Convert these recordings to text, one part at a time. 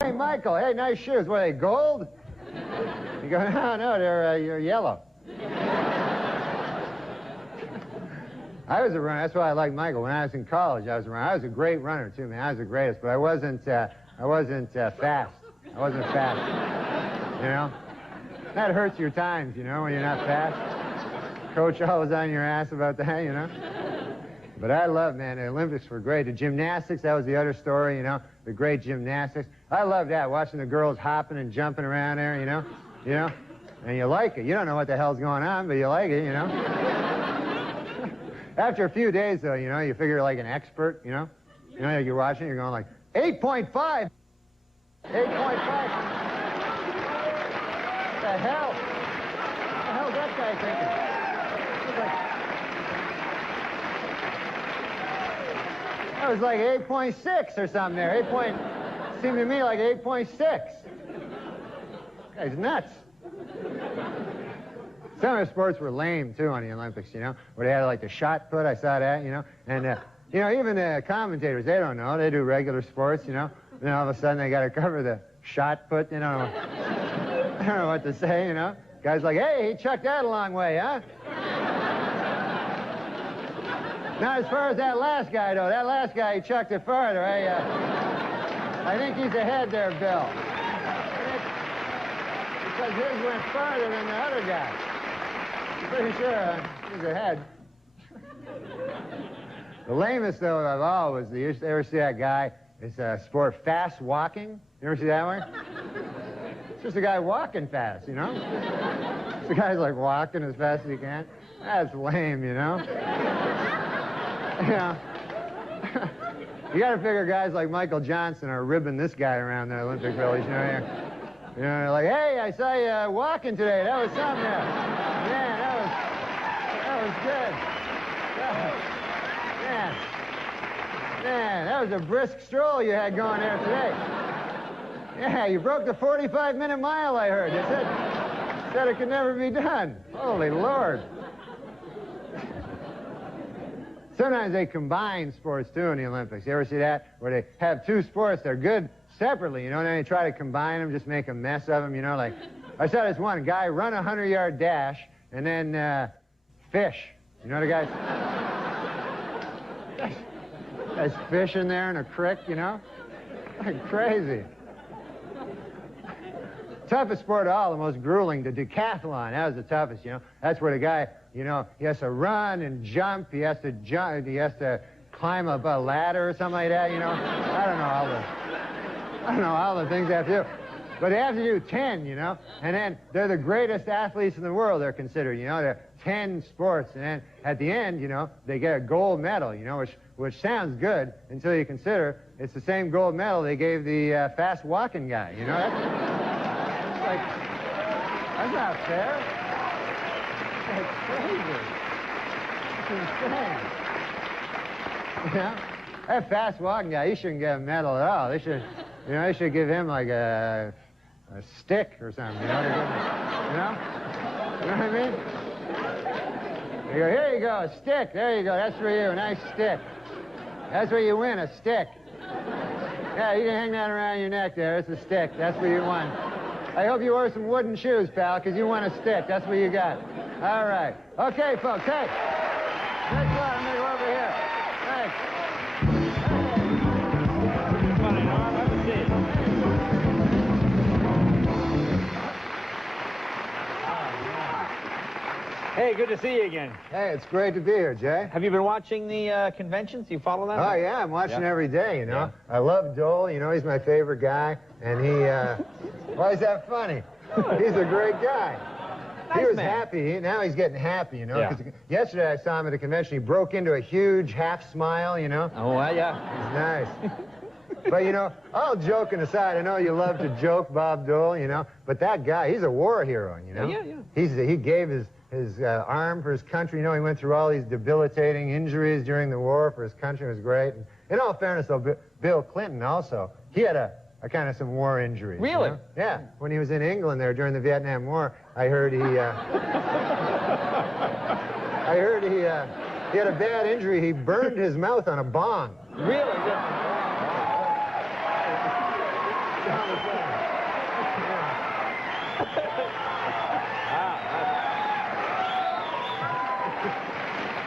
Hey, Michael, hey, nice shoes. What, are they gold? You go, no, they're yellow. I was a runner. That's why I like Michael. When I was in college, I was a runner. I was a great runner, too, man. I was the greatest, but I wasn't fast. I wasn't fast, you know? That hurts your times, you know, when you're not fast. Coach always on your ass about that, you know? But I love, man, the Olympics were great. The gymnastics, that was the other story, you know, the great gymnastics. I love that, watching the girls hopping and jumping around there, you know? And you like it. You don't know what the hell's going on, but you like it, you know? After a few days, though, you know, you figure like an expert, you know? You know, you're watching, you're going like, 8.5! 8.5! What the hell? What the hell's that guy thinking? That was like 8.6 or something there. Seemed to me like 8.6. Guy's nuts. Some of the sports were lame, too, on the Olympics, you know, where they had, like, the shot put. I saw that, you know. And, you know, even the commentators, they don't know. They do regular sports, you know. Then all of a sudden they got to cover the shot put, you know. I don't know what to say, you know. Guy's like, hey, he chucked that a long way, huh? Not as far as that last guy, though. That last guy, he chucked it farther. I think he's ahead there, Bill. Because his went farther than the other guy. I'm pretty sure he's ahead. The lamest, though, of all was, you ever see that guy? It's a sport, fast walking. You ever see that one? It's just a guy walking fast, you know? The guy's like walking as fast as he can. That's lame, you know? Yeah. You gotta figure guys like Michael Johnson are ribbing this guy around the Olympic Village, you know? You know, like, hey, I saw you walking today. That was something there. Man, that was good. Man, that was a brisk stroll you had going there today. Yeah, you broke the 45-minute mile, I heard. They said it could never be done. Holy Lord. Sometimes they combine sports, too, in the Olympics. You ever see that? Where they have two sports, they're good separately, you know, and then they try to combine them, just make a mess of them, you know, like, I saw this one guy run a 100-yard dash and then fish. You know the guys? There's fish in there in a creek, you know? Like crazy. Toughest sport of all, the most grueling, the decathlon. That was the toughest, you know? That's where the guy, you know, he has to run and jump, he has to climb up a ladder or something like that, you know? I don't know all the things they have to do. But they have to do 10, you know? And then they're the greatest athletes in the world, they're considered, you know? They're 10 sports. And then at the end, you know, they get a gold medal, you know, which sounds good until you consider it's the same gold medal they gave the fast walking guy, you know? That's not fair. That's crazy. It's insane. You know? That fast walking guy, he shouldn't get a medal at all. They should give him like a stick or something, you know? You know? You know what I mean? You go, here you go, a stick. There you go, that's for you, a nice stick. That's where you win, a stick. Yeah, you can hang that around your neck there. It's a stick. That's what you won. I hope you wore some wooden shoes, pal, because you won a stick. That's what you got. All right. Okay, folks, hey. Thanks a lot. I'm going to go over here. Thanks. Fine, Norm. Have a seat. Hey, good to see you again. Hey, it's great to be here, Jay. Have you been watching the conventions? You follow them? Oh, yeah, I'm watching every day, you know. Yeah. I love Dole, you know, he's my favorite guy. And he, why is that funny? He's a great guy. Nice he was man. happy. Now he's getting happy, you know. Yeah. 'Cause yesterday I saw him at a convention. He broke into a huge half smile, you know. Oh, well, yeah. He's nice. But, you know, all joking aside, I know you love to joke, Bob Dole, you know. But that guy, he's a war hero, you know. Yeah, yeah. He gave his arm for his country. You know, he went through all these debilitating injuries during the war for his country. It was great. And in all fairness, though, Bill Clinton also, he had a kind of some war injuries. Really? You know? Yeah. When he was in England there during the Vietnam War, I heard he had a bad injury. He burned his mouth on a bong. Really?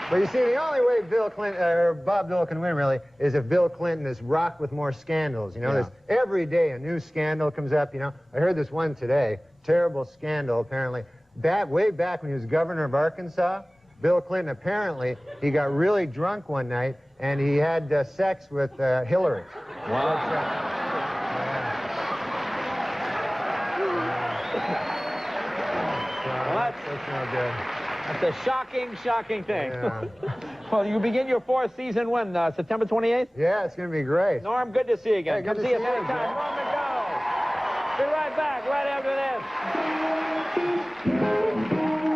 But you see, the only way Bill Clinton, or Bob Dole can win, really, is if Bill Clinton is rocked with more scandals. You know, there's every day a new scandal comes up, you know. I heard this one today, terrible scandal, apparently. Way back when he was governor of Arkansas, Bill Clinton, apparently, he got really drunk one night, and he had sex with Hillary. Wow. That's no good. That's a shocking, shocking thing. Yeah. Well, you begin your fourth season when? September 28th? Yeah, it's going to be great. Norm, good to see you again. Hey, Come good to see us see you anytime. again. Norm MacDonald. Be right back right after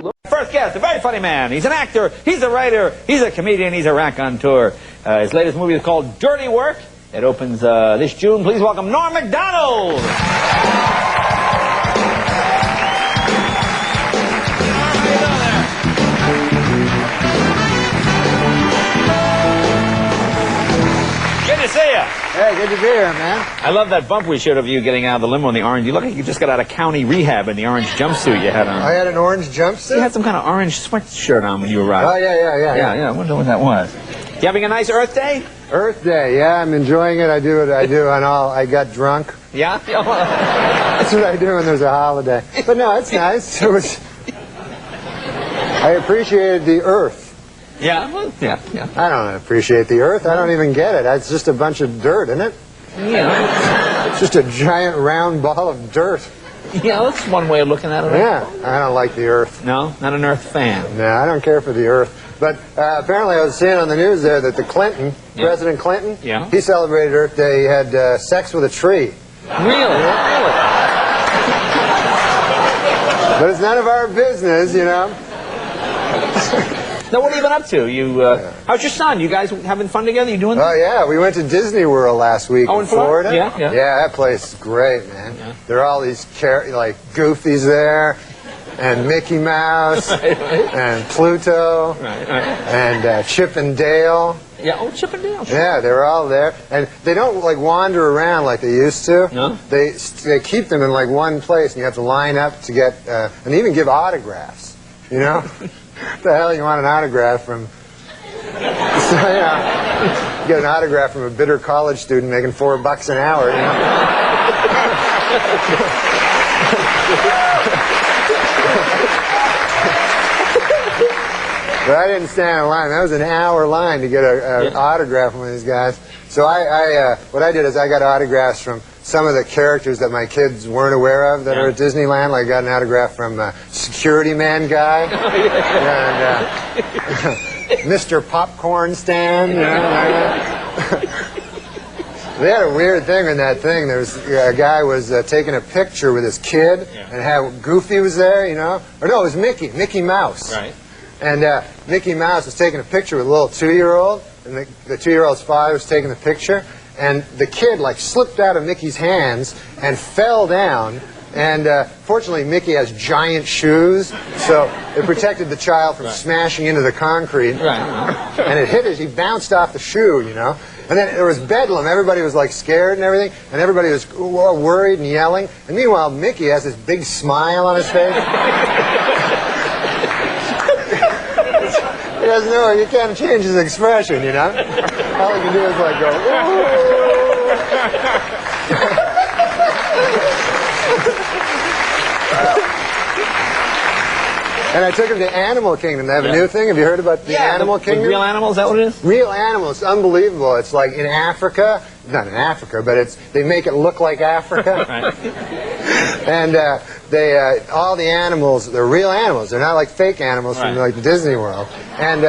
this. First guest, a very funny man. He's an actor, he's a writer, he's a comedian, he's a raconteur. His latest movie is called Dirty Work. It opens this June. Please welcome Norm MacDonald. Good to see you. Hey, good to be here, man. I love that bump we showed of you getting out of the limo in the orange. You look like you just got out of county rehab in the orange jumpsuit you had on. I had an orange jumpsuit? You had some kind of orange sweatshirt on when you arrived. Oh, yeah. I wonder what that was. You having a nice Earth Day? Earth Day, yeah, I'm enjoying it. I do what I do on all. I got drunk. Yeah? That's what I do when there's a holiday. But no, it's nice. I appreciated the Earth. Yeah? Yeah. I don't appreciate the Earth. I don't even get it. It's just a bunch of dirt, isn't it? Yeah. It's just a giant round ball of dirt. Yeah, that's one way of looking at it. Right? Yeah, I don't like the Earth. No? Not an Earth fan? No, I don't care for the Earth. But apparently I was seeing on the news there that the Clinton, President Clinton, he celebrated Earth Day. He had sex with a tree. Really? But it's none of our business, you know. Now, what have you been up to? How's your son? You guys having fun together? You doing? Oh yeah, we went to Disney World last week in Florida. Yeah. Yeah, that place is great, man. There are all these like Goofies there, and Mickey Mouse, and Pluto, and Chip and Dale. Yeah, Chip and Dale. Yeah, they were all there, and they don't like wander around like they used to. No. They keep them in like one place, and you have to line up to get, and even give autographs. You know. What the hell you want an autograph from? So, yeah, you get an autograph from a bitter college student making $4 an hour. You know? But I didn't stand in line. That was an hour line to get an autograph from one of these guys. So what I did is I got autographs from some of the characters that my kids weren't aware of that are at Disneyland. Like I got an autograph from Security Man Guy and Mr. Popcorn Stand. You know, they had a weird thing in that thing. There was a guy was taking a picture with his kid, and how Goofy was there, you know. Or no, it was Mickey Mouse. Right. And Mickey Mouse was taking a picture with a little 2-year-old, and the 2-year-old's father was taking the picture, and the kid like slipped out of Mickey's hands and fell down. And fortunately, Mickey has giant shoes, so it protected the child from smashing into the concrete. Right. And it hit it. He bounced off the shoe, you know. And then there was bedlam. Everybody was like scared and everything, and everybody was worried and yelling. And meanwhile, Mickey has this big smile on his face. He doesn't know. You can't change his expression, you know. All he can do is like go. And I took him to Animal Kingdom. They have a new thing. Have you heard about the Animal Kingdom? Real animals, is that what it is? Real animals. Unbelievable. It's like in Africa. Not in Africa, but they make it look like Africa. Right. And all the animals, they're real animals. They're not like fake animals from like the Disney World. And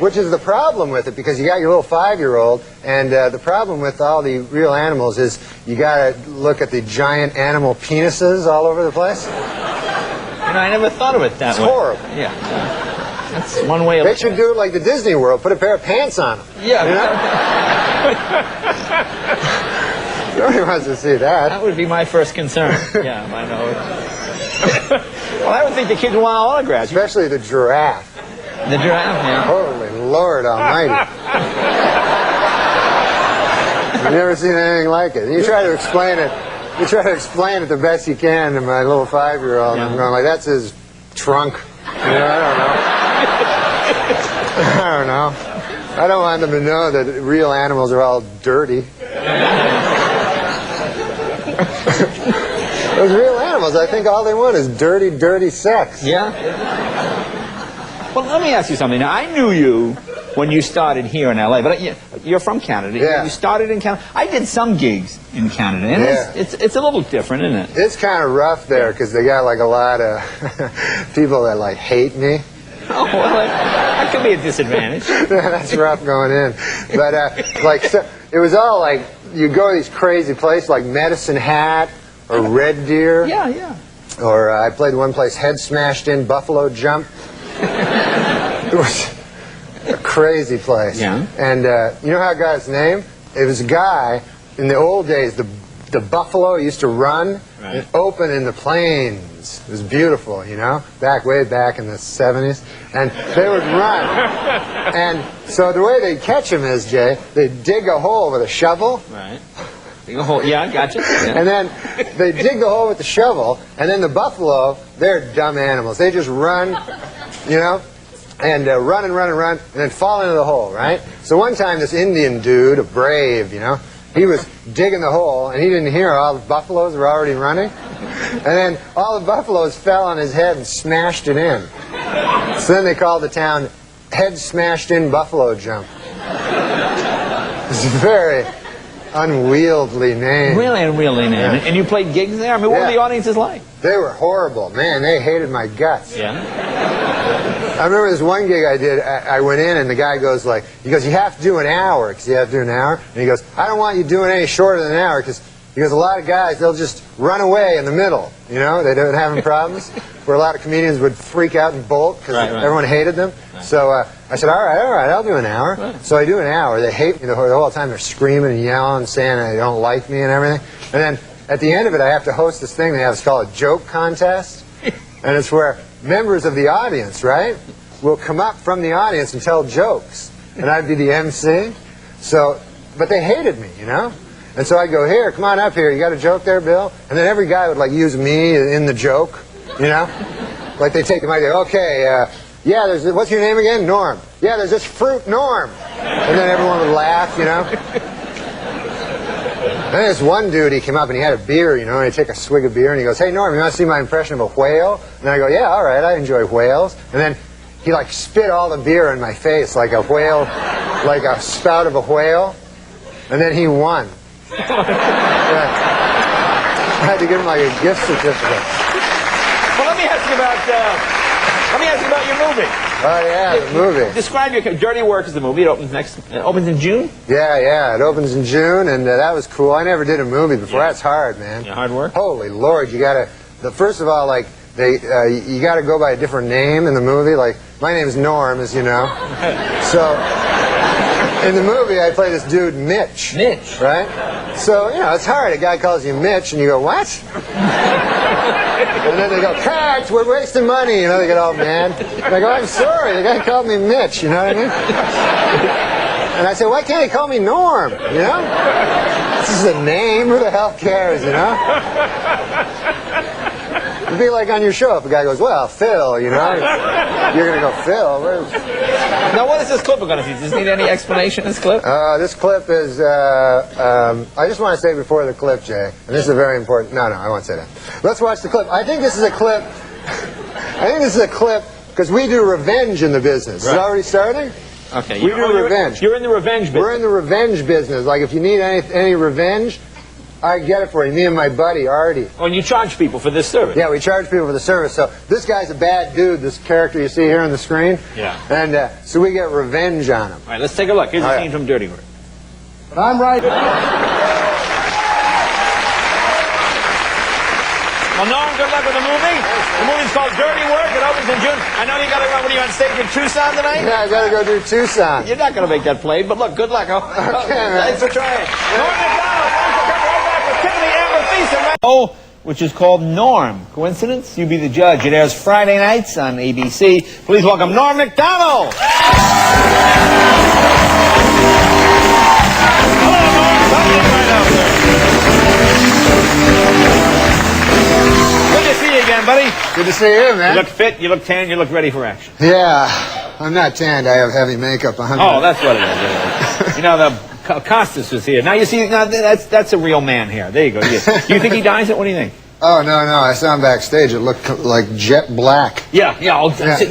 which is the problem with it, because you got your little 5-year-old, and the problem with all the real animals is you got to look at the giant animal penises all over the place. You know, I never thought of it that way. It's horrible. Yeah. That's one way of... They should do it like the Disney World. Put a pair of pants on them. Yeah. You know? Nobody wants to see that. That would be my first concern. Yeah, I know. Well, I would think the kids want autographs. Especially the giraffe. The giraffe, yeah. Holy Lord Almighty. I've never seen anything like it. You try to explain it you try to explain it the best you can to my little 5-year-old. Yeah. I'm going like, that's his trunk. You know, I don't know. I don't know. I don't want them to know that real animals are all dirty. Those real animals, I think all they want is dirty, dirty sex. Yeah? Well, let me ask you something. Now, I knew you when you started here in L.A., but you're from Canada. Yeah. You started in Canada. I did some gigs in Canada, and it's a little different, isn't it? It's kind of rough there because they got like a lot of people that like hate me. Oh, well, that could be a disadvantage. That's rough going in. But it was all like, you go to these crazy places like Medicine Hat or Red Deer. Yeah, yeah. Or I played one place, Head Smashed In, Buffalo Jump. It was a crazy place. Yeah. And you know how I got its name? It was a guy, in the old days, the buffalo used to run and open in the plains. It was beautiful, you know, way back in the 70s. And they would run. And so the way they'd catch them is, Jay, they'd dig a hole with a shovel. Right. Dig a hole. Yeah, I gotcha. Yeah. And then they dig the hole with the shovel, and then the buffalo, they're dumb animals. They just run, you know, and run and run and run, and then fall into the hole, right? So one time this Indian dude, a brave, you know, he was digging the hole, and he didn't hear all the buffaloes were already running. And then all the buffaloes fell on his head and smashed it in. So then they called the town Head Smashed In Buffalo Jump. It's a very unwieldy name. Really unwieldy name. Yeah. And you played gigs there? I mean, what were the audiences like? They were horrible. Man, they hated my guts. Yeah. I remember this one gig I did, I went in and the guy goes like, he goes, you have to do an hour, because you have to do an hour. And he goes, I don't want you doing any shorter than an hour, because he goes, a lot of guys, they'll just run away in the middle, you know, they don't have any problems, where a lot of comedians would freak out and bolt, because everyone hated them. Right. So I said, all right, I'll do an hour. Right. So I do an hour. They hate me the whole time. They're screaming and yelling, saying they don't like me and everything. And then at the end of it, I have to host this thing they have. It's called a joke contest. And it's where members of the audience, right, will come up from the audience and tell jokes. And I'd be the MC. So, but they hated me, you know? And so I'd go, here, come on up here. You got a joke there, Bill? And then every guy would, like, use me in the joke, you know? Like, they take the mic, okay, yeah, there's, what's your name again? Norm. Yeah, there's this fruit, Norm. And then everyone would laugh, you know? And then this one dude, he came up and he had a beer, you know, and he'd take a swig of beer and he goes, hey, Norm, you want to see my impression of a whale? And I go, yeah, all right, I enjoy whales. And then he, like, spit all the beer in my face like a whale, like a spout of a whale. And then he won. Yeah. I had to give him, like, a gift certificate. Well, let me ask you about your movie. Oh, yeah, the movie. Describe your Dirty Work as the movie. It opens in June? Yeah, it opens in June, and that was cool. I never did a movie before. That's hard, man. Yeah, hard work? Holy Lord, you gotta, first of all, like, you gotta go by a different name in the movie. Like, my name's Norm, as you know. So, in the movie, I play this dude, Mitch. Mitch. Right? So, you know, it's hard. A guy calls you Mitch, and you go, what? And then they go, cut, we're wasting money. You know, they get all mad. And I go, I'm sorry, the guy called me Mitch, you know what I mean? And I said, why can't he call me Norm, you know? This is a name, who the hell cares, you know? It'd be like on your show if a guy goes, well, Phil, you know? You're going to go, Phil, where's... Now, what is this clip we're going to see? Does this need any explanation, this clip? This clip is, I just want to say before the clip, Jay, and this is a very important, no, I won't say that. Let's watch the clip. I think this is a clip because we do revenge in the business. Right. Is it already starting? Okay. We do revenge. You're in the revenge business. We're in the revenge business. Like, if you need any revenge, I get it for you. Me and my buddy, Artie. Oh, and you charge people for this service? Yeah, we charge people for the service. So this guy's a bad dude, this character you see here on the screen. Yeah. And so we get revenge on him. All right, let's take a look. Here's a scene from Dirty Work. But I'm right. Well, Norm, good luck with the movie. The movie's called Dirty Work. It opens in June. I know you got to run. What are you on stage in Tucson tonight? Yeah, I got to go do Tucson. You're not going to make that play, but look, good luck. Oh, okay, man. Thanks for trying. Norm MacDonald. Thanks for coming right back with Tiffany Amber Thiessen. Oh, which is called Norm. Coincidence? You be the judge. It airs Friday nights on ABC. Please welcome Norm MacDonald. Hello, Norm. Come in right out there. buddy? Good to see you, man. You look fit, you look tan, you look ready for action. Yeah, I'm not tanned. I have heavy makeup on. Oh, that's what it is. You know, the Costas was here. Now you see, now that's a real man here. There you go. You think he dyes it? What do you think? Oh, no. I saw him backstage. It looked like jet black. Yeah.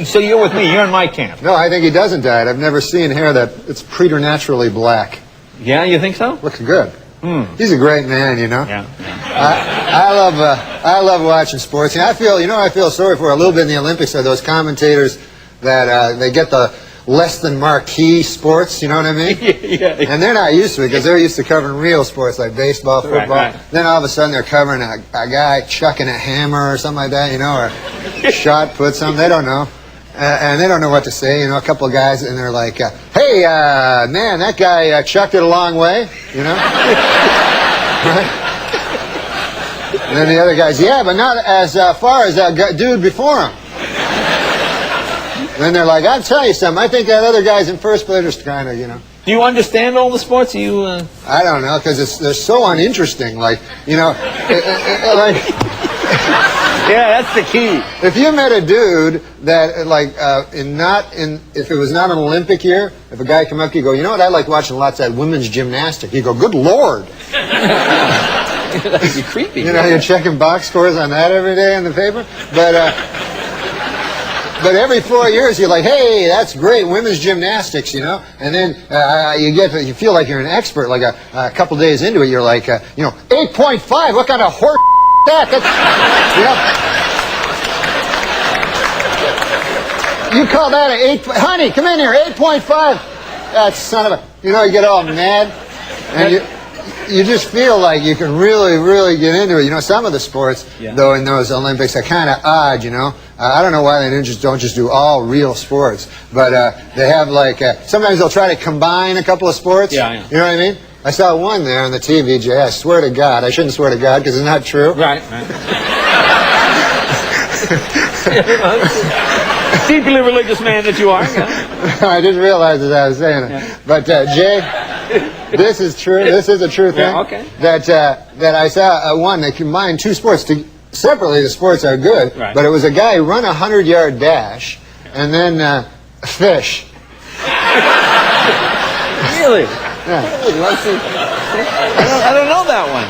So you're with me. You're in my camp. No, I think he doesn't dye it. I've never seen hair that it's preternaturally black. Yeah, you think so? Looks good. He's a great man, you know. Yeah. I love watching sports. And I feel sorry for a little bit in the Olympics are those commentators that they get the less than marquee sports, you know what I mean? Yeah. And they're not used to it because they're used to covering real sports like baseball, football. Right. Then all of a sudden they're covering a guy chucking a hammer or something like that, you know, or shot put something. They don't know. And they don't know what to say, you know, a couple of guys, and they're like, hey, man, that guy chucked it a long way, you know? Right? And then the other guy's, yeah, but not as far as that dude before him. And then they're like, I'll tell you something, I think that other guy's in first place, just kind of, you know. Do you understand all the sports? I don't know, because they're so uninteresting, like, you know, like... Yeah, that's the key. If you met a dude that, like, if it was not an Olympic year, if a guy come up to you, go, you know what, I like watching lots of that women's gymnastics. You go, good Lord. That'd be creepy. You know, you're checking box scores on that every day in the paper. But every 4 years, you're like, hey, that's great, women's gymnastics, you know? And then you feel like you're an expert. Like a couple days into it, you're like, 8.5, what kind of horse that's, you call that an 8, honey, come in here, 8.5. That son of a, you get all mad, and you just feel like you can really, really get into it. You know, some of the sports, though, in those Olympics are kind of odd, you know. I don't know why they don't just do all real sports, but they have, like, sometimes they'll try to combine a couple of sports. Yeah. You know what I mean? I saw one there on the TV, Jay. I swear to God. I shouldn't swear to God because it's not true. Right. Deeply religious man that you are. Yeah. I didn't realize as I was saying it. Yeah. But, Jay, this is true. This is a true thing. Yeah, okay. That I saw one that combined two sports. Separately, the sports are good, right. But it was a guy who run a 100-yard dash and then fish. Really? Yeah. I don't know that one.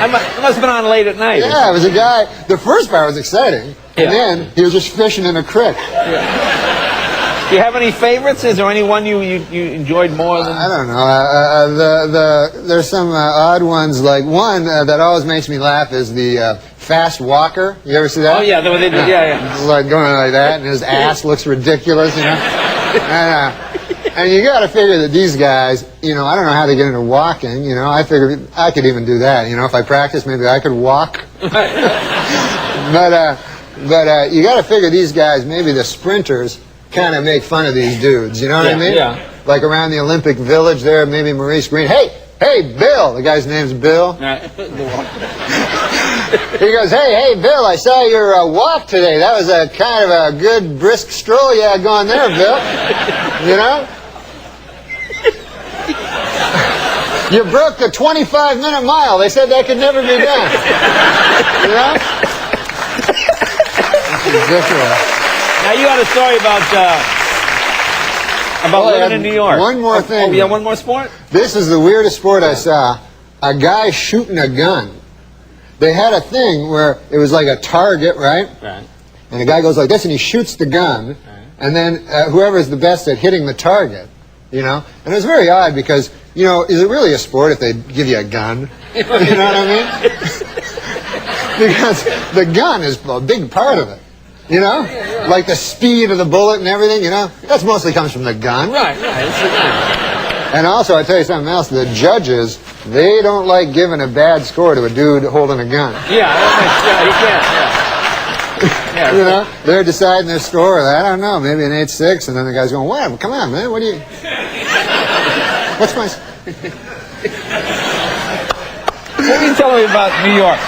I must have been on late at night. Yeah, it was a guy. The first part was exciting, and then he was just fishing in a creek. Yeah. Do you have any favorites? Is there any one you enjoyed more than? I don't know. There's some odd ones. Like one that always makes me laugh is the fast walker. You ever see that? Oh yeah, they did. Yeah. It's like going like that, and his ass looks ridiculous, you know. And you got to figure that these guys, I don't know how they get into walking. I figured I could even do that. If I practiced, maybe I could walk. But you got to figure these guys, maybe the sprinters, kind of make fun of these dudes. You know what I mean? Yeah. Like around the Olympic Village there, maybe Maurice Green. Hey, Bill. The guy's name's Bill. He goes, hey, Bill, I saw your walk today. That was a kind of a good brisk stroll you had going there, Bill. You know? You broke the 25-minute mile. They said that could never be done. You know? That's ridiculous. Now you had a story about living in New York. One more thing. Oh, yeah, one more sport? This is the weirdest sport I saw. A guy shooting a gun. They had a thing where it was like a target, right? Right. And the guy goes like this, and he shoots the gun, right. And then whoever is the best at hitting the target, And it was very odd because, is it really a sport if they give you a gun? You know what I mean? Because the gun is a big part of it. Like the speed of the bullet and everything, That's mostly comes from the gun. Right. It's the gun. And also, I tell you something else, the judges, they don't like giving a bad score to a dude holding a gun. Yeah, he can't, yeah. They're deciding their score, I don't know, maybe an 8-6, and then the guy's going, what? Come on, man, what do you... What's my... What can you tell me about New York?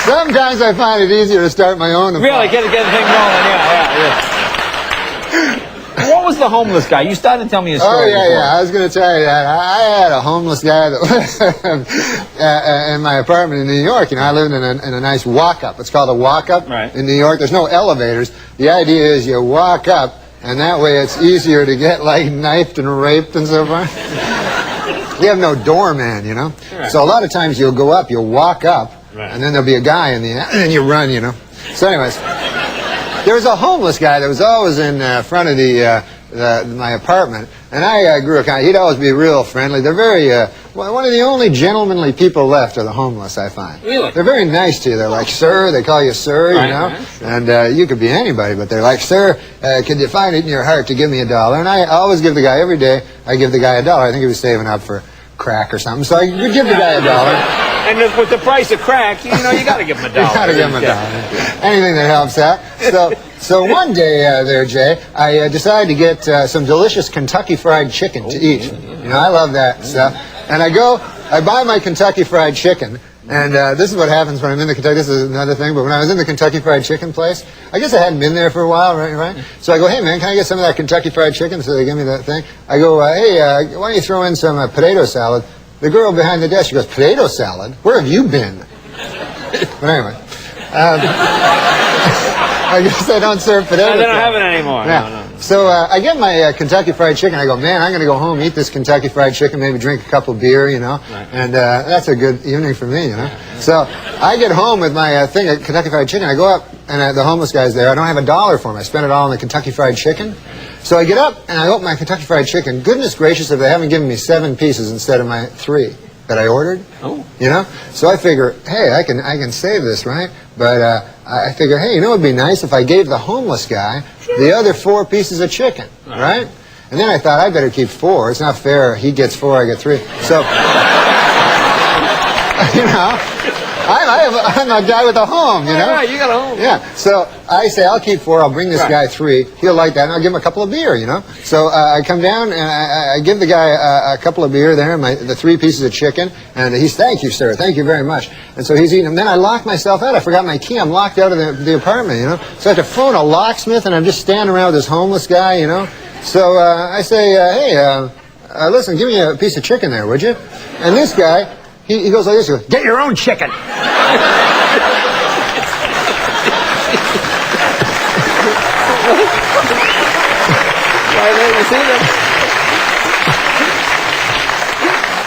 Sometimes I find it easier to start my own. Really, get the thing rolling, yeah. what was the homeless guy? You started to tell me a story. Oh, yeah, before. yeah. I was going to tell you that. I had a homeless guy that in my apartment in New York. You know, I lived in a nice walk-up. It's called a walk-up in New York. There's no elevators. The idea is you walk up, and that way it's easier to get, like, knifed and raped and so forth. You have no doorman, you know. Right. So a lot of times you'll go up, you'll walk up, and then there'll be a guy in the end, and then you run, you know. So anyways, there was a homeless guy that was always in front of my apartment, and I grew a kind. He'd always be real friendly. They're very one of the only gentlemanly people left are the homeless, I find. Really? They're very nice to you. They're like, sir. They call you sir, you know. And you could be anybody, but they're like, sir, could you find it in your heart to give me $1? And I always give the guy every day. I give the guy $1. I think he was saving up for crack or something, so I would give the guy $1. And with the price of crack, you know, you got to give him $1. You got to give him $1. Anything that helps out. So one day there, Jay, I decided to get some delicious Kentucky Fried Chicken to eat. You know, I love that stuff. And I buy my Kentucky Fried Chicken. And this is what happens when I'm in the Kentucky. This is another thing, but when I was in the Kentucky Fried Chicken place, I guess I hadn't been there for a while, right? So I go, hey, man, can I get some of that Kentucky Fried Chicken? So they give me that thing. I go, hey, why don't you throw in some potato salad? The girl behind the desk, she goes, potato salad? Where have you been? But anyway. I guess I don't serve potato salad. They don't have it anymore. Yeah. No. So I get my Kentucky Fried Chicken. I go, man, I'm going to go home, eat this Kentucky Fried Chicken, maybe drink a cup of beer, you know. And that's a good evening for me, you know. So I get home with my thing of Kentucky Fried Chicken. I go up, and the homeless guy's there. I don't have $1 for him. I spent it all on the Kentucky Fried Chicken. So I get up, and I open my Kentucky Fried Chicken. Goodness gracious, if they haven't given me 7 pieces instead of my 3 that I ordered. Oh. You know? So I figure, hey, I can save this, right? But I figure, hey, you know what would be nice if I gave the homeless guy the other 4 pieces of chicken, right? And then I thought, I better keep 4. It's not fair. He gets 4, I get 3. So, you know, I'm a guy with a home, you know? Yeah, you got a home. Yeah. So I say, I'll keep 4. I'll bring this guy 3. He'll like that, and I'll give him a couple of beer, you know? So I come down, and I give the guy a couple of beer there, the 3 pieces of chicken, and he's, thank you, sir. Thank you very much. And so he's eating them. Then I lock myself out. I forgot my key. I'm locked out of the apartment, you know? So I have to phone a locksmith, and I'm just standing around with this homeless guy, you know? So I say, hey, listen, give me a piece of chicken there, would you? And this guy, he goes like this, he goes, get your own chicken.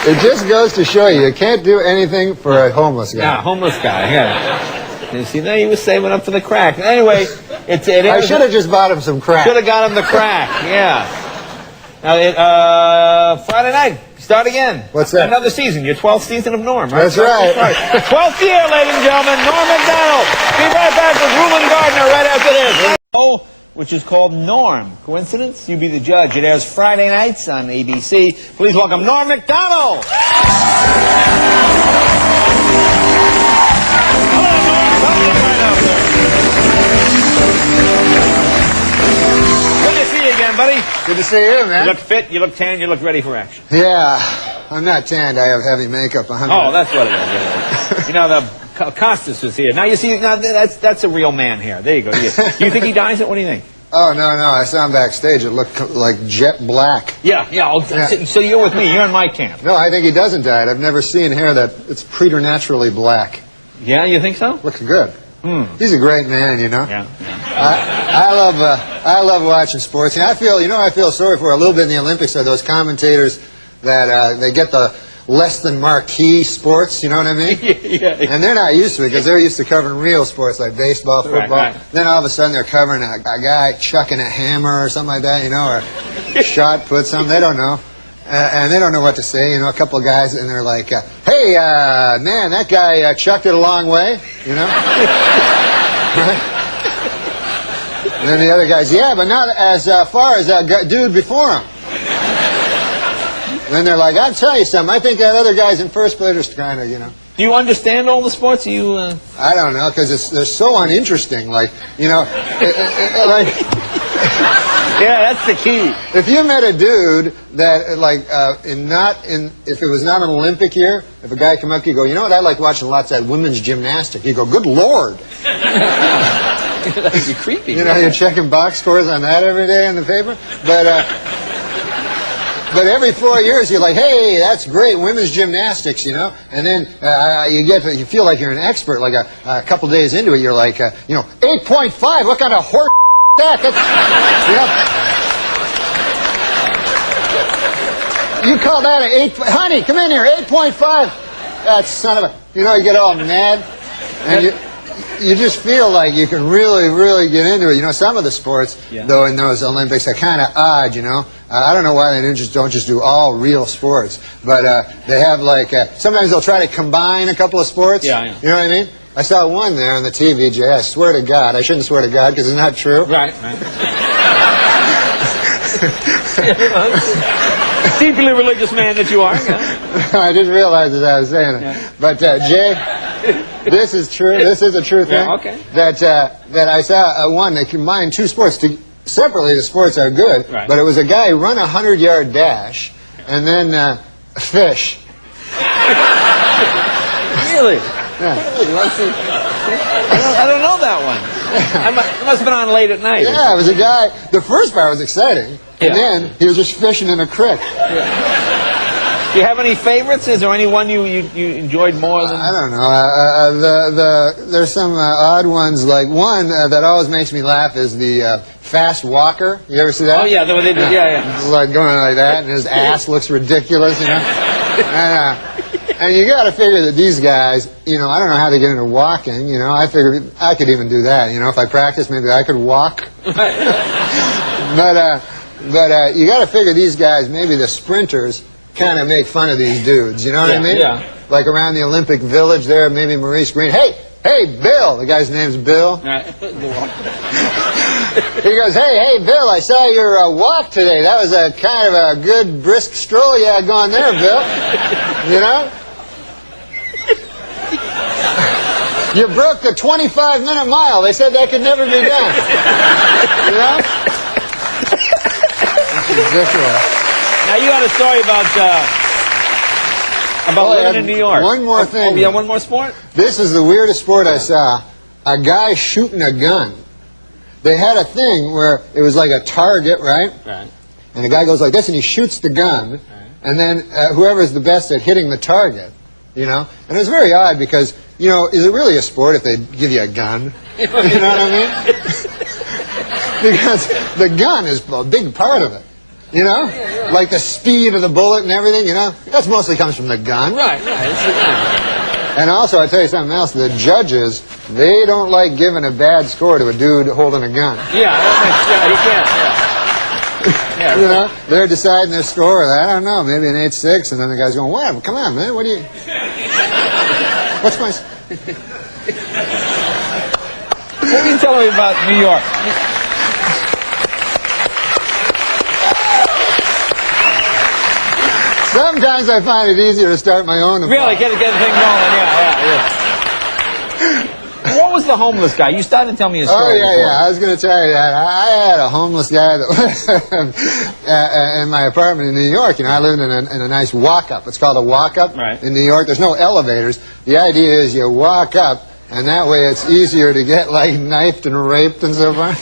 It just goes to show you can't do anything for a homeless guy. Yeah, homeless guy, yeah. You see, now he was saving up for the crack. Anyway, I should have just bought him some crack. Should have got him the crack, yeah. Now, Friday night, start again. What's that? Another season, your 12th season of Norm, right? That's right. 12th year, ladies and gentlemen, Norm MacDonald. Be right back with Reuben Gardner right after this. Oh, which is called Norm. Coincidence? You be the judge. It airs Friday nights on ABC. Please welcome Norm MacDonald. Good to see you again, buddy. Good to see you, man. You look fit, you look tan, you look ready for action. Yeah, I'm not tanned. I have heavy makeup on. Oh, that's what it is. You know, the Costas was here. Now you see, now that's a real man here. There you go. You think he dyes it? What do you think? Oh, no. I saw him backstage. It looked like jet black. Yeah. So you're with me. You're in my camp. No, I think he doesn't dye it. I've never seen hair that it's preternaturally black. Yeah, you think so? Looks good. He's a great man, you know. Yeah. I love watching sports. And I feel sorry for a little bit in the Olympics are those commentators that they get the less than marquee sports, you know what I mean? Yeah. And they're not used to it because they're used to covering real sports like baseball, football. Right. Then all of a sudden they're covering a guy chucking a hammer or something like that, you know, or shot put something. They don't know. And they don't know what to say, you know, a couple of guys, and they're like, hey, man, that guy chucked it a long way, you know? Right? And then the other guy's, yeah, but not as far as that dude before him. And then they're like, I'll tell you something, I think that other guy's in first place is kind of, you know. Do you understand all the sports? I don't know, because they're so uninteresting, like, you know, like... Yeah, that's the key. If you met a dude that, like, if it was not an Olympic year, if a guy come up to you and go, you know what, I like watching lots of that women's gymnastics. You go, good Lord. That'd be creepy. You know, you're checking box scores on that every day in the paper. But every 4 years, you're like, hey, that's great, women's gymnastics, you know? And then you feel like you're an expert. Like a couple days into it, you're like, 8.5, what kind of horse that? You call that an 8, honey, come in here, 8.5. That son of a, you get all mad. And you just feel like you can really, really get into it. You know, some of the sports, though, in those Olympics are kind of odd, you know. I don't know why they don't just do all real sports. But they have, like, sometimes they'll try to combine a couple of sports. Yeah. You know what I mean? I saw one there on the TV, Jay. I swear to God. I shouldn't swear to God because it's not true. Right. Deeply religious man that you are. Yeah. I didn't realize as I was saying it. Yeah. But, Jay... This is true. This is a true thing. Yeah, okay. That I saw one that combined two sports. Separately, the sports are good, right. But it was a guy who run a 100-yard dash and then fish. Really? Yeah. I don't know that one. I must have been on late at night. Yeah, it was a guy. The first part was exciting, and then he was just fishing in a creek. Yeah. Do you have any favorites? Is there anyone you enjoyed more than? I don't know. There's some odd ones. Like one that always makes me laugh is the fast walker. You ever see that? Oh yeah, the way they do. Yeah. It's like going like that, and his ass looks ridiculous, you know. And you got to figure that these guys, I don't know how they get into walking. You know, I figured I could even do that. You know, if I practiced, maybe I could walk. But you got to figure these guys, maybe the sprinters, kind of make fun of these dudes, you know what I mean? Yeah. Like around the Olympic Village there, maybe Maurice Green. Hey, Bill. The guy's name's Bill. Right. He goes, hey, Bill, I saw your walk today. That was a kind of a good brisk stroll you had going there, Bill. You know? You broke the 25-minute mile. They said that could never be done. You know? That's ridiculous. Now you got a story about living in New York. One more thing. Oh, yeah, one more sport? This is the weirdest sport I saw. A guy shooting a gun. They had a thing where it was like a target, right? Right. And the guy goes like this, and he shoots the gun, right. And then whoever's the best at hitting the target, And it was very odd because, is it really a sport if they give you a gun? You know what I mean? Because the gun is a big part of it. Like the speed of the bullet and everything, That mostly comes from the gun. Right. It's the gun. And also, I tell you something else, the judges, they don't like giving a bad score to a dude holding a gun. Yeah, he can't, yeah. They're deciding their score, I don't know, maybe an 8-6, and then the guy's going, what? Come on, man, what do you... What's my... What can you tell me about New York? Sometimes I find it easier to start my own. Really, get the thing going, yeah. What was the homeless guy? You started to tell me a story. Oh, yeah. I was going to tell you that. I had a homeless guy that was in my apartment in New York. I lived in a nice walk-up. It's called a walk-up in New York. There's no elevators. The idea is you walk up, and that way it's easier to get, like, knifed and raped and so forth.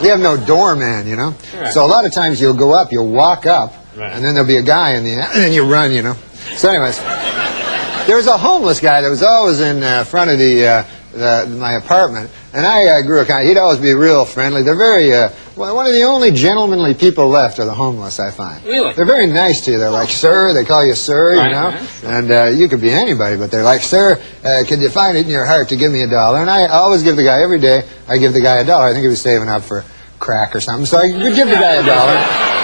We have no doorman, Right. So a lot of times you'll go up, you'll walk up, right. And then there'll be a guy in the end, and then you run, So anyways, there was a homeless guy that was always in front of my apartment, and I grew up he'd always be real friendly. They're very, one of the only gentlemanly people left are the homeless, I find. Really? They're very nice to you. They're like, sir, they call you sir, Right. And you could be anybody, but they're like, sir, could you find it in your heart to give me $1? And I always give the guy, every day, I give the guy $1. I think he was saving up for crack or something, so I would give the guy $1.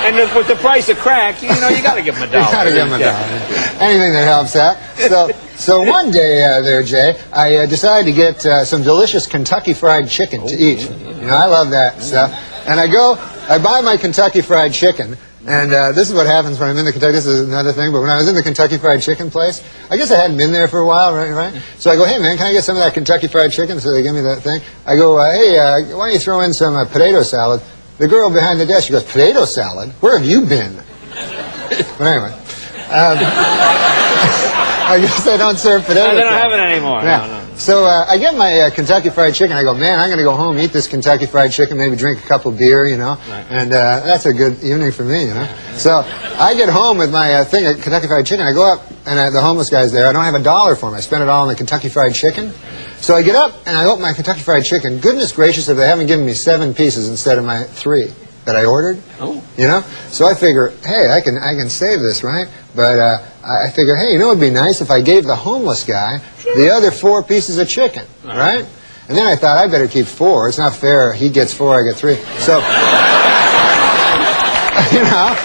And with the price of crack, you got to give him $1. You got to give him $1. Anything that helps out. So one day there, Jay, I decided to get some delicious Kentucky Fried Chicken to eat. I love that stuff. And I buy my Kentucky Fried Chicken, and this is what happens when I'm in the Kentucky. This is another thing, but when I was in the Kentucky Fried Chicken place, I guess I hadn't been there for a while, right? So I go, hey, man, can I get some of that Kentucky Fried Chicken? So they give me that thing. I go, hey, why don't you throw in some potato salad? The girl behind the desk, she goes, potato salad? Where have you been? But anyway. I guess they don't serve potatoes. No, they don't have it anymore. Yeah. No. So I get my Kentucky Fried Chicken. I go, man, I'm going to go home, eat this Kentucky Fried Chicken, maybe drink a couple beer, you know, and that's a good evening for me, you know. So I get home with my thing of Kentucky Fried Chicken. I go up, and the homeless guy's there. I don't have $1 for him. I spend it all on the Kentucky Fried Chicken. So I get up, and I open my Kentucky Fried Chicken. Goodness gracious, if they haven't given me 7 pieces instead of my 3 that I ordered. Oh. You know? So I figure, hey, I can save this, right? But I figure, hey, you know what would be nice if I gave the homeless guy the other 4 pieces of chicken, right? And then I thought, I better keep 4. It's not fair. He gets 4, I get 3. So, you know,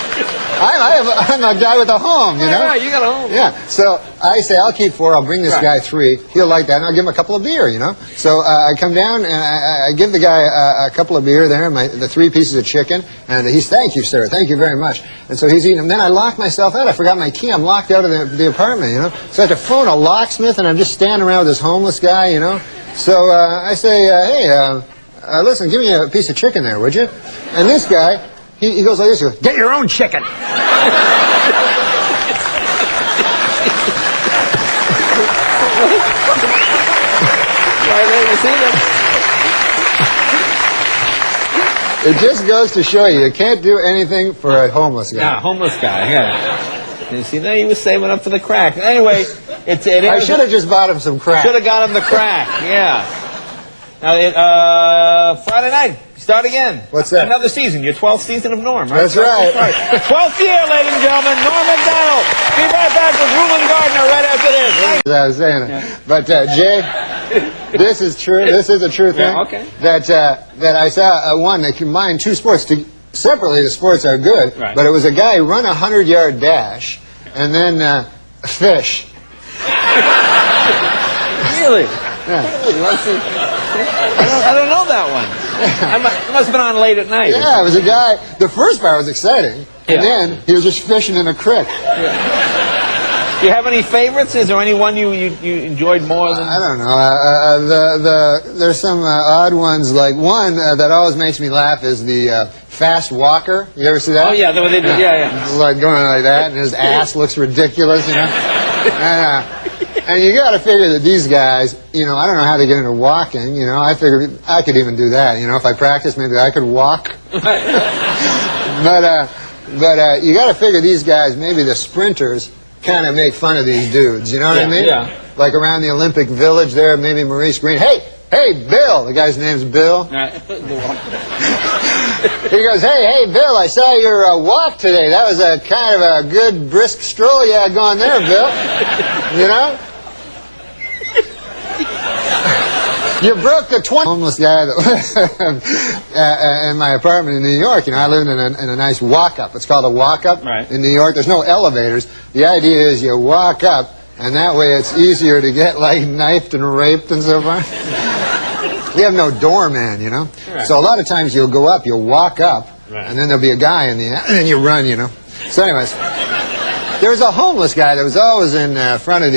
I'm a guy with a home, you know? Yeah, you got a home. Yeah. So I say, I'll keep 4. I'll bring this guy 3. He'll like that, and I'll give him a couple of beer, you know? So I come down, and I give the guy a couple of beer there, the 3 pieces of chicken, and he's, thank you, sir. Thank you very much. And so he's eating them. Then I lock myself out. I forgot my key. I'm locked out of the apartment, you know? So I have to phone a locksmith, and I'm just standing around with this homeless guy, you know? So I say, hey, listen, give me a piece of chicken there, would you? And this guy... He goes like this, he goes, get your own chicken. Right, you see that? It just goes to show you can't do anything for a homeless guy. Yeah, homeless guy, yeah. You see, now he was saving up for the crack. Anyway, I should have just bought him some crack. Should have got him the crack, yeah. Now, Friday night. Start again. What's that? Another season. Your 12th season of Norm, right? That's right. 12th year, ladies and gentlemen. Norm MacDonald. Be right back with Ruben Gardner right after this. As I was saying it. But, Jay, this is true. This is a true thing. Yeah, okay. That I saw one that combined 2 sports. Separately, the sports are good. Right. But it was a guy who run a 100-yard dash and then fish. Really? Yeah. I don't know that one. It must have been on late at night. Yeah, it was a guy. The first part was exciting, and then he was just fishing in a creek. Do you have any favorites? Is there any one you enjoyed more than? I don't know. There's some odd ones. Like one that always makes me laugh is the fast walker. You ever see that? Oh yeah, the way they do. Yeah. Like going like that, and his ass looks ridiculous, you know. And you got to figure that these guys, you know, I don't know how they get into walking. You know, I figured I could even do that. You know, if I practiced, maybe I could walk. But you got to figure these guys, maybe the sprinters, kind of make fun of these dudes. You know what I mean? Yeah. Like around the Olympic Village there, maybe Maurice Green. Hey, Bill. The guy's name's Bill. He goes, hey, Bill, I saw your walk today. That was a kind of a good brisk stroll you had going there, Bill. You know? You broke the homeless guy that was in my apartment in New York. You know, I lived in a nice walk-up. It's called a walk-up in New York. There's no elevators. The idea is you walk up, and that way it's easier to get, like, knifed and raped and so forth. We have no doorman, you know. Right. So a lot of times you'll go up, you'll walk up, and then there'll be a guy in the end, and then you run, you know. So anyways, there was a homeless guy that was always in front of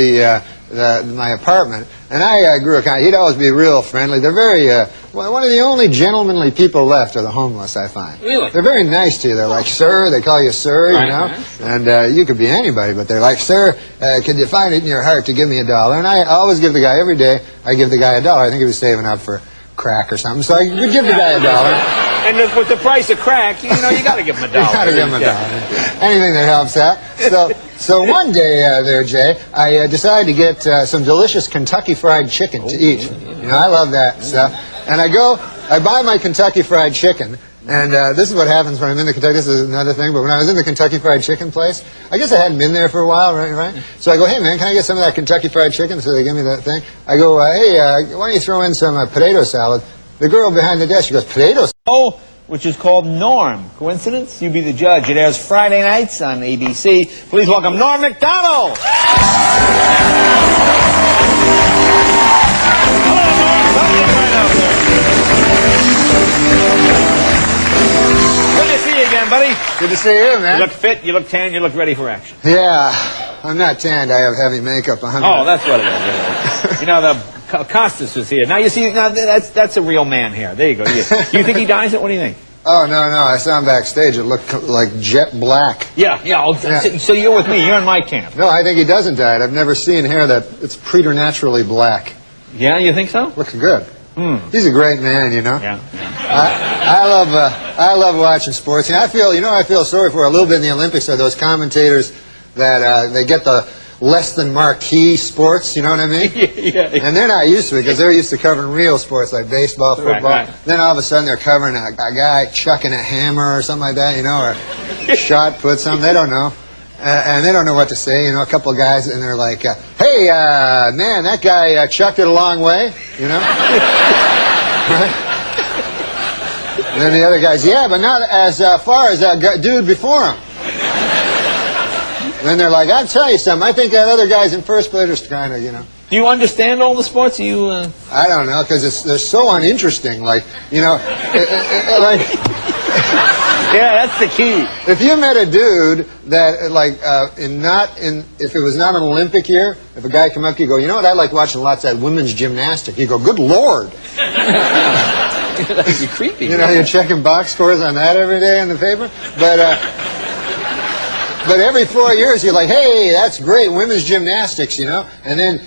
my apartment, and I grew a kind. He'd always be real friendly. They're very one of the only gentlemanly people left are the homeless, I find. Really? They're very nice to you. They're like, sir. They call you sir, you know. And you could be anybody, but they're like, sir, could you find it in your heart to give me $1? And I always give the guy every day. I give the guy $1. I think he was saving up for crack or something, so I would give the guy $1. And with the price of crack, you know, you got to give him $1. You got to give him $1. Anything that helps out. So one day there, Jay, I decided to get some delicious Kentucky Fried Chicken to eat. You know, I love that stuff. And I buy my Kentucky Fried Chicken, and this is what happens when I'm in the Kentucky. This is another thing, but when I was in the Kentucky Fried Chicken place, I guess I hadn't been there for a while, right? So I go, hey, man, can I get some of that Kentucky Fried Chicken? So they give me that thing. I go, hey, why don't you throw in some potato salad? The girl behind the desk, she goes, potato salad? Oh, which is called Norm. Coincidence? You be the judge. It airs Friday nights on ABC. Please welcome Norm MacDonald. Hello, Norm. Good to see you again, buddy. Good to see you, man. You look fit, you look tan, you look ready for action. Yeah. I'm not tanned. I have heavy makeup on. Oh, that's what it is. You know, the Costas was here. Now, you see, now that's a real man here. There you go. Do you think he dyes it? What do you think? Oh, no. I saw him backstage. It looked like jet black. Yeah. So you're with me. You're in my camp. No, I think he doesn't dye it. I've never seen hair that it's preternaturally black. Yeah, you think so? Looks good. He's a great man, you know. Yeah. I love watching sports. And I feel sorry for a little bit in the Olympics are those commentators that they get the less than marquee sports, you know what I mean? Yeah. And they're not used to it because they're used to covering real sports like baseball, football. Right. Then all of a sudden they're covering a guy chucking a hammer or something like that, you know, or shot put something. They don't know. And they don't know what to say, you know, a couple of guys, and they're like, hey, man, that guy chucked it a long way, you know? Right? And then the other guy's, yeah, but not as far as that dude before him. And then they're like, I'll tell you something, I think that other guy's in first place, just kind of, you know. Do you understand all the sports? You? I don't know, because they're so uninteresting, like, you know, like... Yeah, that's the key. If you met a dude that, like, if it was not an Olympic year, if a guy come up to you, go, you know what, I like watching lots of that women's gymnastic. You go, good Lord. That'd be creepy. You know, you're checking box scores on that every day in the paper. But every 4 years, you're like, hey, that's great, women's gymnastics, you know. And then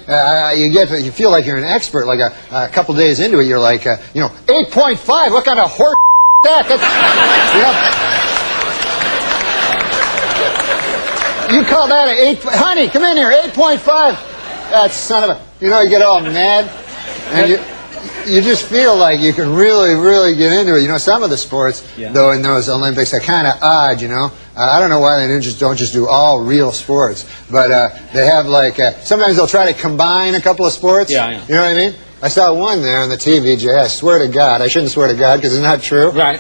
you feel like you're an expert. Like a couple days into it, you're like, 8.5. What kind of horse that? You call that an 8? Honey, come in here. 8.5. That son of a. You know, you get all mad, and you just feel like you can really get into it. You know, some of the sports, though, in those Olympics are kind of odd, you know. I don't know why they don't just do all real sports, but they have, like, sometimes they'll try to combine a couple of sports. Yeah. You know what I mean? I saw one there on the TV, Jay. I swear to God. I shouldn't swear to God because it's not true. Right.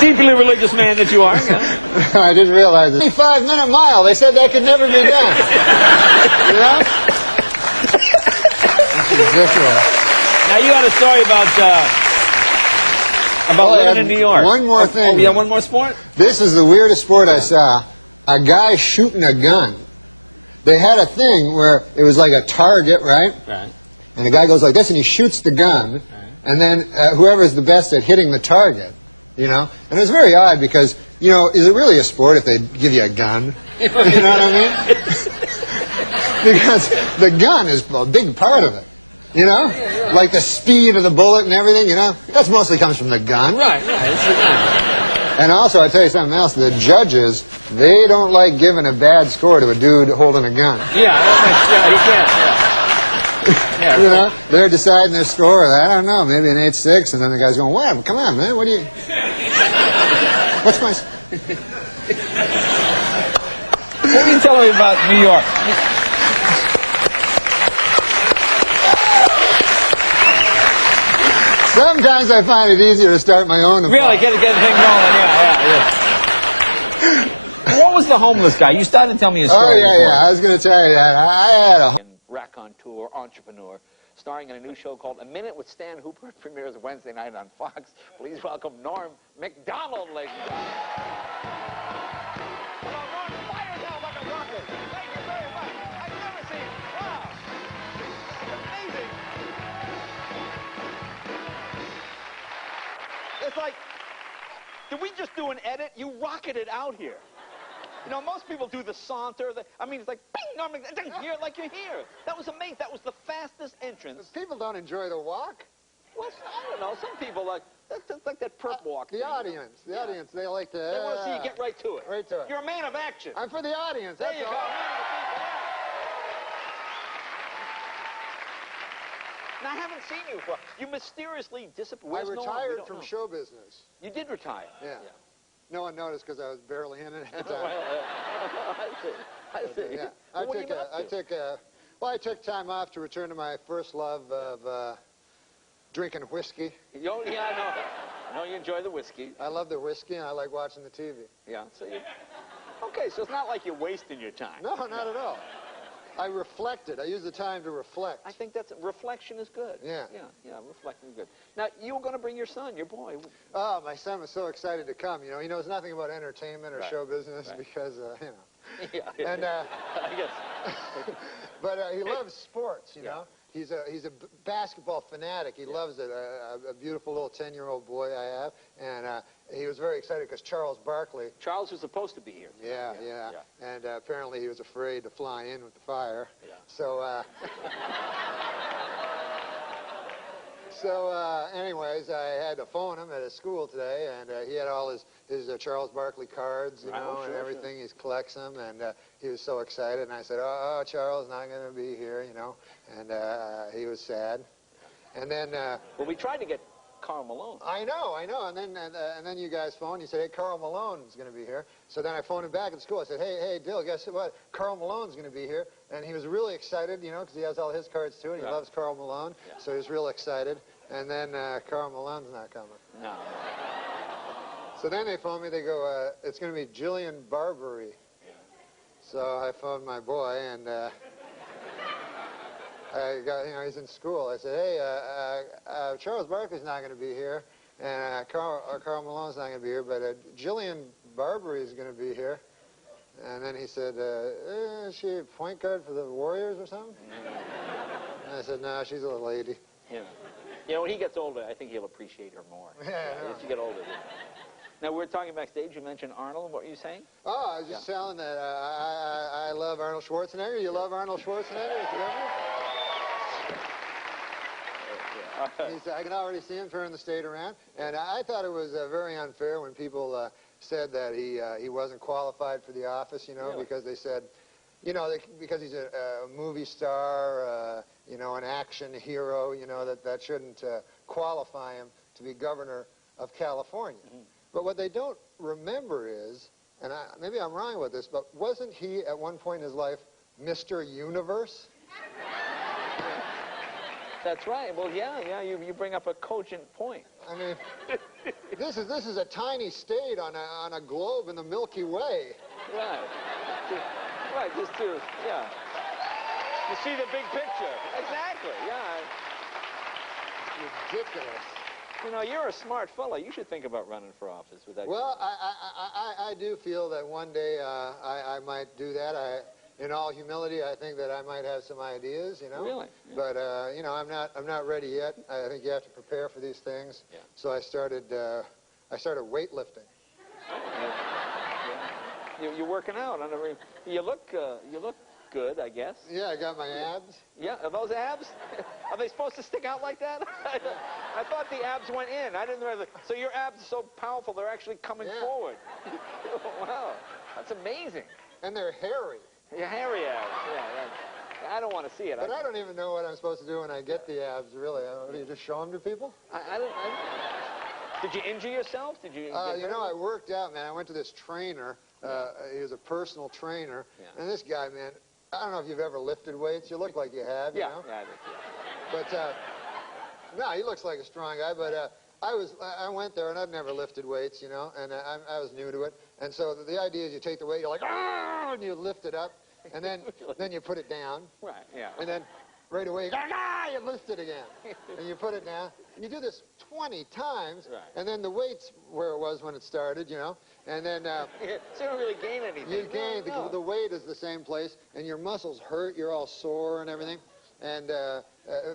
Deeply religious man that you are. Yeah. I didn't realize it. 25-minute mile. They said that could never be done. You know? It's ridiculous. Now you had a story about living in New York. One more thing. Oh, yeah, one more sport? This is the weirdest sport I saw. A guy shooting a gun. They had a thing where it was like a target, right? Right. And the guy goes like this, and he shoots the gun, right. And then whoever's the best at hitting the target, you know? And it was very odd because, you know, is it really a sport if they give you a gun? You know what I mean? Because the gun is a big part of it, you know? Yeah. Like the speed of the bullet and everything, you know? That mostly comes from the gun. Right, it's the gun. And also, I tell you something else, the judges, they don't like giving a bad score to a dude holding a gun. Yeah, he can't, yeah. You know, they're deciding their score, I don't know, maybe an 8-6, and then the guy's going, what? Come on, man, what do you... What's my... What can you tell me about New York? Sometimes I find it easier to start my own. Really, get the thing going, yeah. What was the homeless guy? You started to tell me a story. Oh, yeah, I was going to tell you that. I had a... raconteur, entrepreneur, starring in a new show called A Minute with Stan Hooper. It premieres Wednesday night on Fox. Please welcome Norm MacDonald, ladies and gentlemen. Hello, Norm, fires out like a rocket. Thank you very much. I've never seen it. Wow. Amazing. It's like, did we just do an edit? You rocketed out here. You know, most people do the saunter. It's like, bing, Norm, you're like you're here. That was amazing. That was the fastest entrance. People don't enjoy the walk. Well, I don't know. Some people like that's like that perp walk. The audience, they like to. They want to see you get right to it. Right to it. You're a man of action. I'm for the audience. There That's you all. go. Man of the people, yeah. Now, I haven't seen you before. You mysteriously disappeared. I retired from show business. You did retire. Yeah. No one noticed because I was barely in it at the time. I see. Yeah. I took time off to return to my first love of drinking whiskey. Oh, yeah, I know. I know you enjoy the whiskey. I love the whiskey, and I like watching the TV. Yeah. So okay, so it's not like you're wasting your time. No, not at all. I reflected. I use the time to reflect. I think reflection is good. Yeah. Yeah, reflecting is good. Now, you were going to bring your son, your boy. Oh, my son was so excited to come. You know, he knows nothing about entertainment or show business because, you know. Yeah. And, I guess. but he loves sports, you know. he's a basketball fanatic. He loves it. A beautiful little 10-year-old boy I have, and he was very excited because Charles Barkley. Charles was supposed to be here. Yeah. And apparently he was afraid to fly in with the fire. Yeah. So. Anyways, I had to phone him at his school today, and he had all his Charles Barkley cards, you know, and everything. He collects them, and he was so excited. And I said, "Oh, Charles not going to be here," you know, and he was sad. And then, well, we tried to get Karl Malone. I know, and then you guys phoned. You said, "Hey, Karl Malone's going to be here." So then I phoned him back at school. I said, "Hey, Dill, guess what? Karl Malone's going to be here," and he was really excited, you know, because he has all his cards too, and he loves Karl Malone, so he was real excited. And then Karl Malone's not coming. No. So then they phoned me. They go, "It's going to be Jillian Barberie." Yeah. So I phoned my boy, and I got, you know, he's in school. I said, "Hey, Charles Barkley's not going to be here, and Karl Malone's not going to be here, but Jillian Barberie is going to be here." And then he said, "Is she a point guard for the Warriors or something?" And I said, "No, she's a little lady." Yeah. You know, when he gets older, I think he'll appreciate her more. Yeah. As you get older. Now, we were talking backstage. You mentioned Arnold. What were you saying? Oh, I was just telling that I love Arnold Schwarzenegger. You love Arnold Schwarzenegger? I can already see him turning the state around. And I thought it was very unfair when people said that he wasn't qualified for the office, you know, because they said, you know, because he's a movie star, you know, an action hero, you know, that shouldn't qualify him to be governor of California. Mm-hmm. But what they don't remember is, and maybe I'm wrong with this, but wasn't he at one point in his life Mr. Universe? That's right. Well, yeah, you bring up a cogent point. I mean, this is a tiny state on a globe in the Milky Way. Right. Right, just to, you see the big picture. Exactly, yeah. Ridiculous. You know, you're a smart fella. You should think about running for office with that. Well, I do feel that one day I might do that. In all humility, I think that I might have some ideas, you know. Really? Yeah. But you know, I'm not ready yet. I think you have to prepare for these things. Yeah. So I started weightlifting. You're working out. You look good, I guess. Yeah, I got my abs. Yeah, are those abs? Are they supposed to stick out like that? I thought the abs went in. I didn't realize. So your abs are so powerful, they're actually coming forward. Wow, that's amazing. And they're hairy. Your hairy abs. Yeah. I don't want to see it. But I don't even know what I'm supposed to do when I get the abs, really. Do you just show them to people? Did you injure yourself? Did you? You know, I worked out, man. I went to this trainer. He was a personal trainer. Yeah. And this guy, man, I don't know if you've ever lifted weights. You look like you have, you know? Yeah, I did. But, no, he looks like a strong guy. But I went there, and I've never lifted weights, you know, and I was new to it. And so the idea is you take the weight, you're like, ah, and you lift it up, and then you put it down. Right, yeah. And then right away, you lift it again. And you put it down. And you do this 20 times, and then the weight's where it was when it started, you know. And then... so you don't really gain anything. You gain, the weight is the same place, and your muscles hurt, you're all sore and everything. And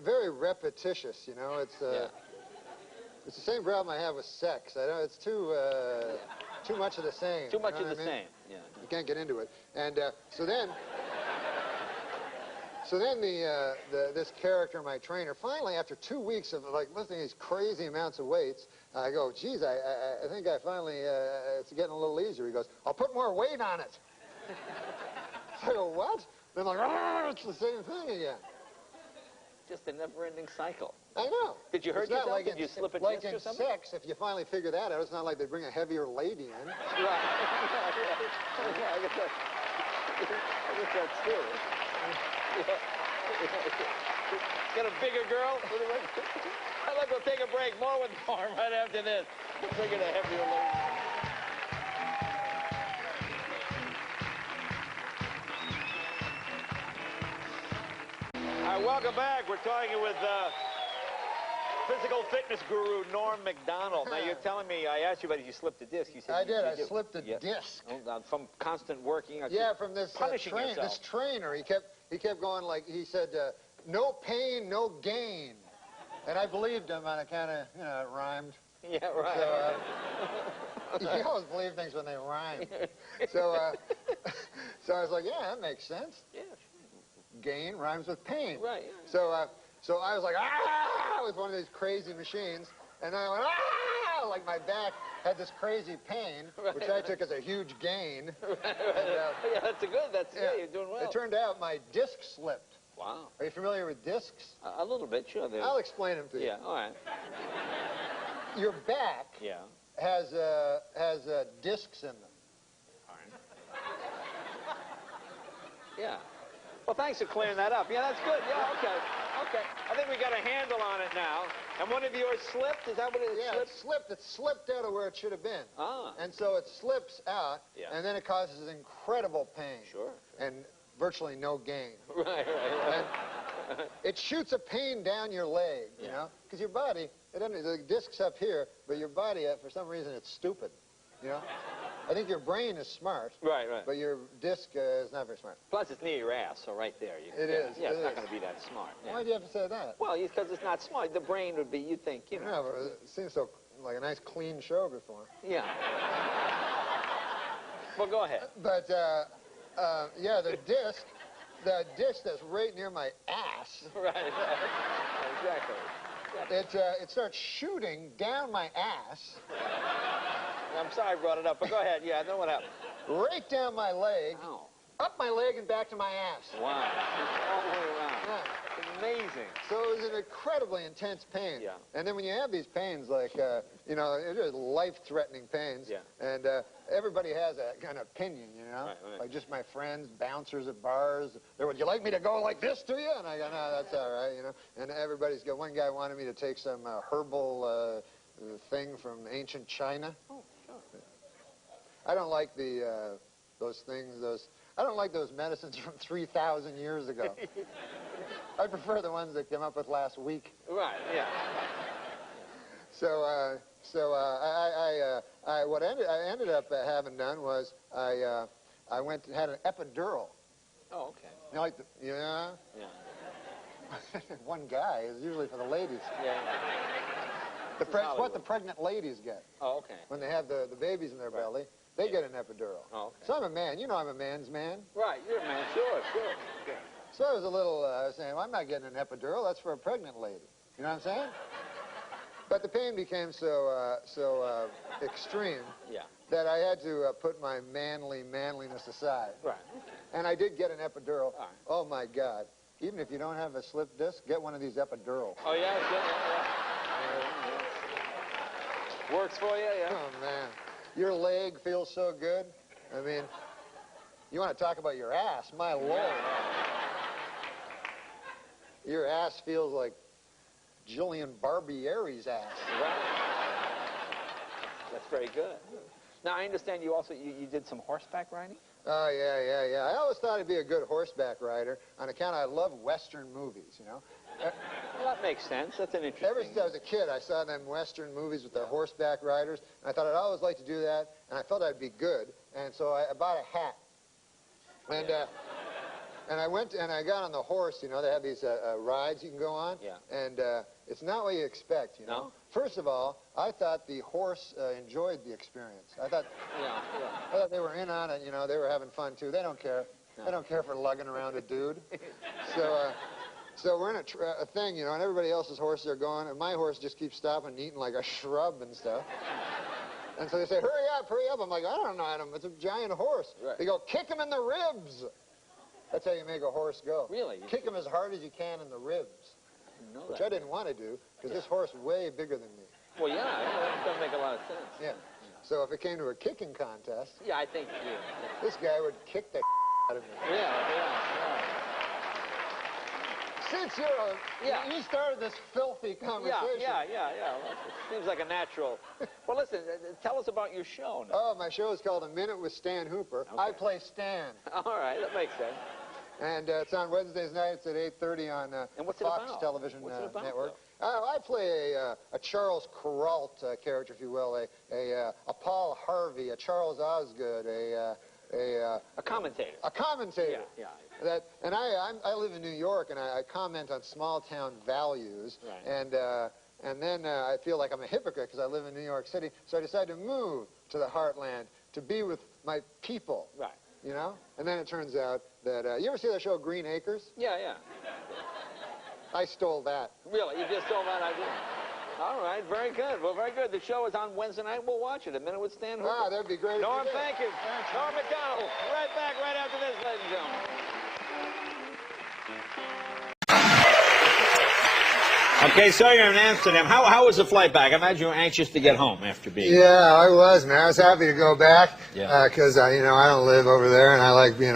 very repetitious, you know. It's the same problem I have with sex. I know it's too much of the same. Too much of the same, yeah. You can't get into it. And so then this character, my trainer, finally, after 2 weeks of like lifting these crazy amounts of weights, I go, geez, I think I finally, it's getting a little easier. He goes, I'll put more weight on it. I go, what? And I'm like, oh, it's the same thing again. Just a never-ending cycle. I know. Did you hurt yourself? Did you slip a disc or something? Like in sex, if you finally figure that out, it's not like they bring a heavier lady in. Right. Yeah, I guess that's true. Get a bigger girl? I'd like to take a break. More with Norm right after this. Bring in a heavier lady. All right, welcome back. We're talking with physical fitness guru Norm MacDonald. Now, you're telling me, I asked you about if you slipped a disc. You said I did. I slipped a disc. From constant working? Yeah, from this punishing yourself. This trainer. He kept going like, he said, no pain, no gain. And I believed him, and I kind of, you know, it rhymed. Yeah, right. So, you always believe things when they rhyme. So, so I was like, yeah, that makes sense. Yeah. Gain rhymes with pain. Right. Yeah. So, so I was like, ah, with one of these crazy machines, and then I went, ah, like my back had this crazy pain, which I took as a huge gain. Right. And, Yeah, that's a good. That's yeah, you're doing well. It turned out my disc slipped. Wow. Are you familiar with discs? A little bit, sure. I'll explain them to you. Yeah. All right. Your back Yeah. has discs in them. All right. Yeah. Well, thanks for clearing that up. Yeah, that's good. Yeah, okay. Okay. I think we got a handle on it now. And one of yours slipped? Is that what it is? Yeah, it slipped. It slipped out of where it should have been. Ah. And so it slips out, Yeah. and then it causes incredible pain. Sure. And virtually no gain. Right. And it shoots a pain down your leg, you know? Because your body, the disc's up here, but your body, for some reason, it's stupid, you know? I think your brain is smart. Right. But your disc is not very smart. Plus, it's near your ass, so right there. It is. Yeah, it's not going to be that smart. Yeah. Why do you have to say that? Well, because it's not smart. The brain would be, you think, you know. No, but it seems so like a nice, clean show before. Yeah. Well, go ahead. But, yeah, the disc that's right near my ass. Right. Exactly. It starts shooting down my ass. I'm sorry I brought it up, but go ahead. Yeah, I know what happened. Right down my leg, Wow. up my leg and back to my ass. Wow. All the way around. Yeah. Amazing. So it was an incredibly intense pain. Yeah. And then when you have these pains, like, you know, it is life-threatening pains. Yeah. And everybody has a kind of opinion, you know? Right. Like just my friends, bouncers at bars. Would you like me to go like this to you? And I go, no, that's all right, you know? And everybody's got, one guy wanted me to take some herbal thing from ancient China. Oh, sure. I don't like those things, I don't like those medicines from 3,000 years ago. I prefer the ones that came up with last week. Right, yeah. So, what I ended up having done was I went and had an epidural. Oh, okay. You know, like yeah. One guy is usually for the ladies. Yeah. What the pregnant ladies get. Oh, okay. When they have the babies in their belly, they get an epidural. Oh, okay. So I'm a man. You know I'm a man's man. Right, you're a man. Sure. So I was a little saying, well, I'm not getting an epidural. That's for a pregnant lady. You know what I'm saying? But the pain became so extreme that I had to put my manliness aside. Right. And I did get an epidural. All right. Oh, my God. Even if you don't have a slip disc, get one of these epidurals. Oh, yeah? Works for you, yeah? Oh, man. Your leg feels so good. I mean, you want to talk about your ass, my Lord. Your ass feels like Jillian Barbieri's ass. Right. That's very good. Now, I understand you also, you did some horseback riding? Oh, yeah. I always thought I'd be a good horseback rider on account I love Western movies, you know? Well, that makes sense. That's an interesting... Ever since I was a kid, I saw them Western movies with the horseback riders, and I thought I'd always like to do that, and I felt I'd be good, and so I bought a hat. And, and I went and I got on the horse, you know, they have these rides you can go on, and it's not what you expect, you know? No? First of all, I thought the horse enjoyed the experience. I thought they were in on it, you know, they were having fun too. They don't care. No. They don't care for lugging around a dude. So we're in a thing, you know, and everybody else's horses are going, and my horse just keeps stopping and eating like a shrub and stuff. And so they say, hurry up. I'm like, I don't know, Adam. It's a giant horse. Right. They go, kick him in the ribs. That's how you make a horse go. Really? Kick him as hard as you can in the ribs. Which I didn't want to do, because this horse is way bigger than me. Well, yeah, that does make a lot of sense. Yeah. So if it came to a kicking contest, yeah, I think this guy would kick the out of me. Yeah. Since you started this filthy conversation. Yeah. Well, it seems like a natural. Well, listen, tell us about your show now. Oh, my show is called A Minute with Stan Hooper. Okay. I play Stan. All right, that makes sense. And it's on Wednesdays nights at 8:30 on Fox Television Network. I play a Charles Kuralt character, if you will, a Paul Harvey, a Charles Osgood, a A commentator. A commentator. Yeah. And I live in New York, and I comment on small town values. Right. And then I feel like I'm a hypocrite because I live in New York City. So I decided to move to the heartland to be with my people. Right. You know? And then it turns out that, you ever see that show Green Acres? Yeah. I stole that. Really? You just told that idea? All right, very good. Well, very good. The show is on Wednesday night. We'll watch it. A Minute with Stan Hooper. Ah, that'd be great. Norm, thank you. Norm MacDonald. Right back right after this, ladies and gentlemen. Okay, so you're in Amsterdam. How was the flight back? I imagine you were anxious to get home after being. Yeah, I was, man. I was happy to go back Yeah. because, you know, I don't live over there, and I like being home.